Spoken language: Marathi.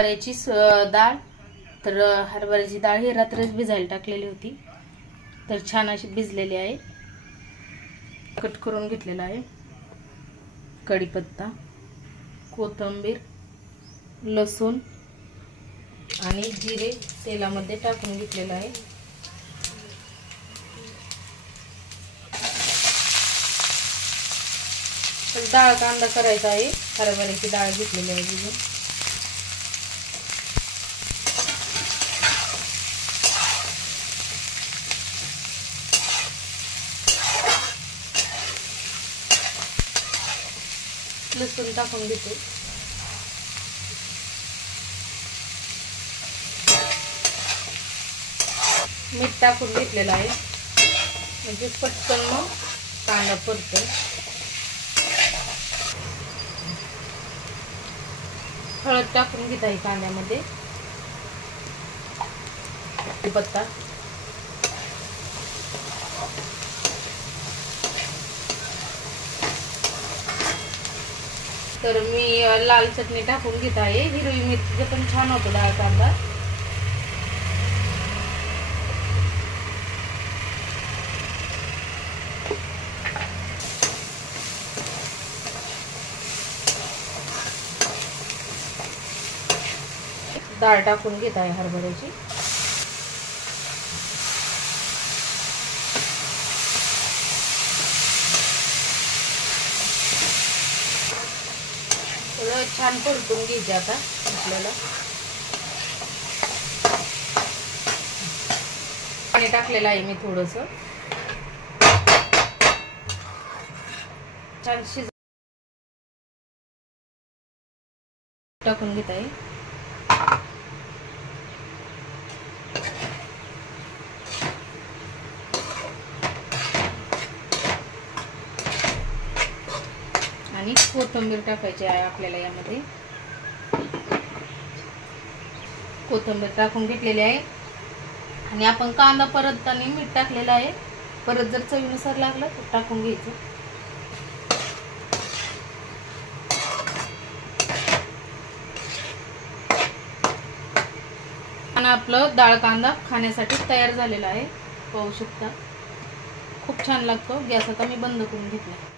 हरभऱ्याची डाळ, तर हरभऱ्याची डाळ ही रात्रच भिजायला टाकलेली होती, तर छान अशी भिजलेली आहे. कट करून घेतलेला आहे. कढीपत्ता, कोथिंबीर, लसूण आणि जिरे तेलामध्ये टाकून घेतलेलं आहे. तर डाळ कांदा करायचा आहे. हरभऱ्याची डाळ घेतलेली आहे भिजून. लसूण टाकून घेते. मीठ टाकून घेतलेलं आहे, म्हणजे पटकन मग कांदा परततो. हळद टाकून घेत आहे कांद्यामध्ये. पत्ता, तर मी लाल चटणी टाकून घेत आहे. हिरवी मिरचीचं पण छान होतो डाळ कांदा. डाळ टाकून घेत आहे हरभऱ्याची. छान परतून घ्यायचे आता आपल्याला. पाणी टाकलेलं आहे मी थोडस. छान शिज टाकून घेत आहे. आणि कोथिंबीर टाकायची आहे आपल्याला. यामध्ये कोथिंबीर टाकून घेतलेली आहे. आणि आपण कांदा परतताना मीठ टाकलेलं आहे. परत जर चवीनुसार लागलं तर टाकून घ्यायचं. आणि आपलं डाळ कांदा खाण्यासाठी तयार झालेला आहे. पाहू शकता, खूप छान लागतो. गॅस आता मी बंद करून घेतला.